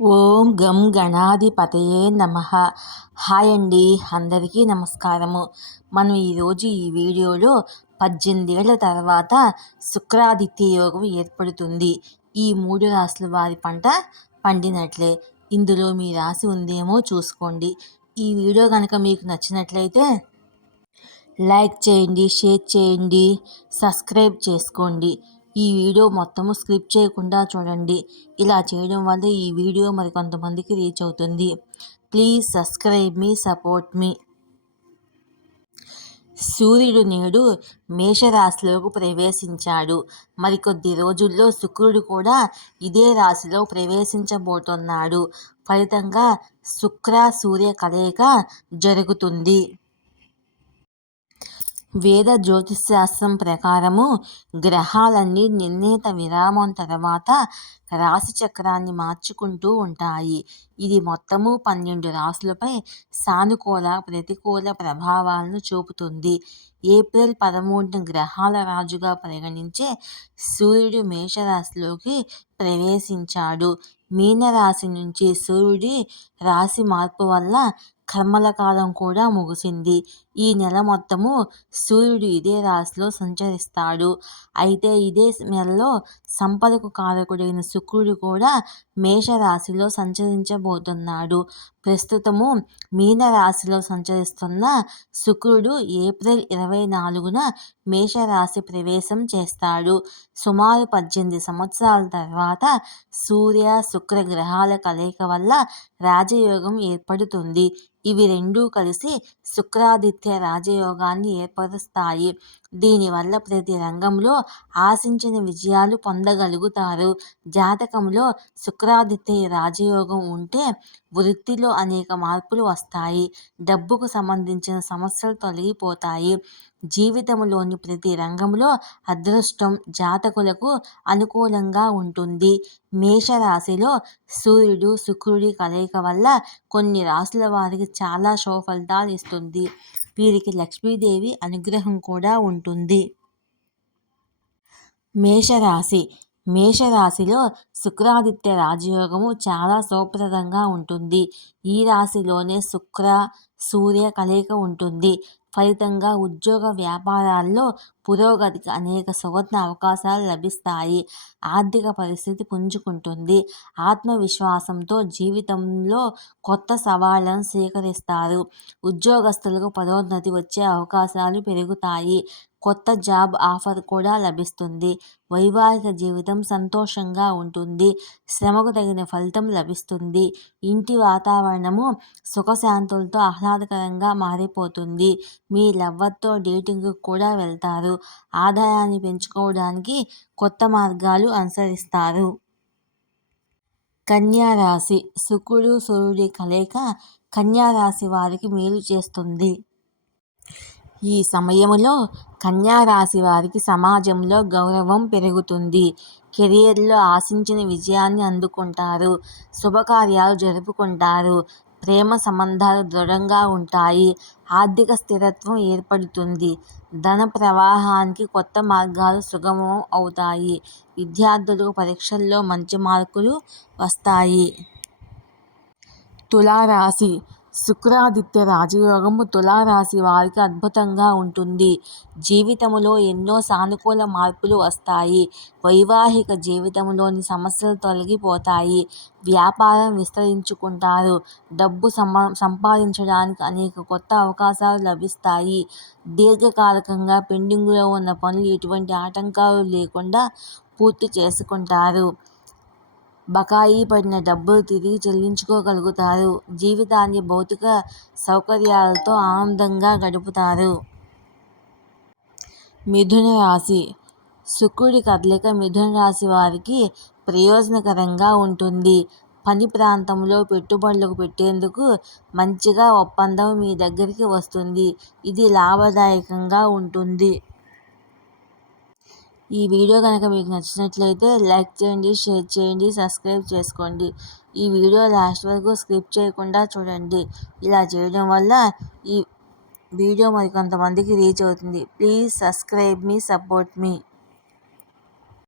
ఓం గం గణాధిపతయే నమః. హాయ్ అండి, అందరికీ నమస్కారము. మనం ఈరోజు ఈ వీడియోలో 18 ఏళ్ల తర్వాత శుక్రాదిత్య యోగం ఏర్పడుతుంది. ఈ 3 రాశుల వారి పంట పండినట్లే. ఇందులో మీ రాశి ఉందేమో చూసుకోండి. ఈ వీడియో కనుక మీకు నచ్చినట్లయితే లైక్ చేయండి, షేర్ చేయండి, సబ్స్క్రైబ్ చేసుకోండి. ఈ వీడియో మొత్తము స్కిప్ చేయకుండా చూడండి. ఇలా చేయడం వల్ల ఈ వీడియో మరి కొంతమందికి రీచ్ అవుతుంది. ప్లీజ్ సబ్స్క్రైబ్ మీ, సపోర్ట్ మీ. సూర్యుడు నేడు మేషరాశిలోకి ప్రవేశించాడు. మరికొద్ది రోజుల్లో శుక్రుడు కూడా ఇదే రాశిలో ప్రవేశించబోతున్నాడు. ఫలితంగా శుక్ర సూర్య కలయిక జరుగుతుంది. వేద జ్యోతిశాస్త్రం ప్రకారము గ్రహాలన్నీ నిర్ణీత విరామం తర్వాత రాశి చక్రాన్ని మార్చుకుంటూ ఉంటాయి. ఇది మొత్తము 12 రాశులపై సానుకూల, ప్రతికూల ప్రభావాలను చూపుతుంది. ఏప్రిల్ 13న గ్రహాల రాజుగా పరిగణించే సూర్యుడు మేషరాశిలోకి ప్రవేశించాడు. మీనరాశి నుంచి సూర్యుడి రాశి మార్పు వల్ల కర్మల కాలం కూడా ముగిసింది. ఈ నెల మొత్తము సూర్యుడు ఇదే రాశిలో సంచరిస్తాడు. అయితే ఇదే నెలలో సంపదకు కారకుడైన శుక్రుడు కూడా మేషరాశిలో సంచరించబోతున్నాడు. ప్రస్తుతము మీనరాశిలో సంచరిస్తున్న శుక్రుడు ఏప్రిల్ 24న మేషరాశి ప్రవేశం చేస్తాడు. సుమారు 18 సంవత్సరాల తర్వాత సూర్య శుక్ర గ్రహాల కలయిక వల్ల రాజయోగం ఏర్పడుతుంది. ఇవి రెండూ కలిసి శుక్రాదిత్య రాజయోగాన్ని ఏర్పరుస్తాయి. దీనివల్ల ప్రతి రంగంలో ఆశించిన విజయాలు పొందగలుగుతారు. జాతకంలో శుక్రాదిత్య రాజయోగం ఉంటే వృత్తిలో అనేక మార్పులు వస్తాయి. డబ్బుకు సంబంధించిన సమస్యలు తొలగిపోతాయి. జీవితంలోని ప్రతి రంగంలో అదృష్టం జాతకులకు అనుకూలంగా ఉంటుంది. మేషరాశిలో సూర్యుడు శుక్రుడి కలయిక వల్ల కొన్ని రాశుల వారికి చాలా శుభ ఫలితాలు ఇస్తుంది. వీరికి లక్ష్మీదేవి అనుగ్రహం కూడా ఉంటుంది. మేషరాశి మేషరాశిలో శుక్రాదిత్య రాజయోగము చాలా శుభప్రదంగా ఉంటుంది. ఈ రాశిలోనే శుక్ర సూర్య కలయిక ఉంటుంది. ఫలితంగా ఉద్యోగ వ్యాపారాల్లో పురోగతికి అనేక సువర్ణ అవకాశాలు లభిస్తాయి. ఆర్థిక పరిస్థితి పుంజుకుంటుంది. ఆత్మవిశ్వాసంతో జీవితంలో కొత్త సవాళ్లను స్వీకరిస్తారు. ఉద్యోగస్తులకు పదోన్నతి వచ్చే అవకాశాలు పెరుగుతాయి. కొత్త జాబ్ ఆఫర్ కూడా లభిస్తుంది. వైవాహిక జీవితం సంతోషంగా ఉంటుంది. శ్రమకు తగిన ఫలితం లభిస్తుంది. ఇంటి వాతావరణము సుఖశాంతులతో ఆహ్లాదకరంగా మారిపోతుంది. మీ లవ్వర్తో డేటింగ్కు కూడా వెళ్తారు. ఆదాయాన్ని పెంచుకోవడానికి కొత్త మార్గాలు అనుసరిస్తారు. కన్యా రాశి శుక్రుడు సూర్యుడి కలయిక కన్యా రాశి వారికి మేలు చేస్తుంది. ఈ సమయంలో కన్యా రాశి వారికి సమాజంలో గౌరవం పెరుగుతుంది. కెరియర్లో ఆశించిన విజయాన్ని అందుకుంటారు. శుభకార్యాలు జరుపుకుంటారు. ప్రేమ సంబంధాలు దృఢంగా ఉంటాయి. ఆర్థిక స్థిరత్వం ఏర్పడుతుంది. ధన ప్రవాహానికి కొత్త మార్గాలు సుగమం అవుతాయి. విద్యార్థులకు పరీక్షల్లో మంచి మార్కులు వస్తాయి. తులారాశి శుక్రాదిత్య రాజయోగము తులారాశి వారికి అద్భుతంగా ఉంటుంది. జీవితంలో ఎన్నో సానుకూల మార్పులు వస్తాయి. వైవాహిక జీవితంలోని సమస్యలు తొలగిపోతాయి. వ్యాపారం విస్తరించుకుంటారు. డబ్బు సంపాదించడానికి అనేక కొత్త అవకాశాలు లభిస్తాయి. దీర్ఘకాలికంగా పెండింగ్లో ఉన్న పనులు ఎటువంటి ఆటంకాలు లేకుండా పూర్తి చేసుకుంటారు. బకాయి పడిన డబ్బులు తిరిగి చెల్లించుకోగలుగుతారు. జీవితాన్ని భౌతిక సౌకర్యాలతో ఆనందంగా గడుపుతారు. మిథున రాశి శుక్రుడి కదలిక మిథున రాశి వారికి ప్రయోజనకరంగా ఉంటుంది. పని ప్రాంతంలో పెట్టుబడులకు పెట్టేందుకు మంచిగా ఒప్పందం మీ దగ్గరికి వస్తుంది. ఇది లాభదాయకంగా ఉంటుంది. ఈ వీడియో కనుక మీకు నచ్చినట్లయితే లైక్ చేయండి, షేర్ చేయండి, సబ్స్క్రైబ్ చేసుకోండి. ఈ వీడియో లాస్ట్ వరకు స్కిప్ చేయకుండా చూడండి. ఇలా చేయడం వల్ల ఈ వీడియో మరి కొంతమందికి రీచ్ అవుతుంది. Please subscribe me, support me.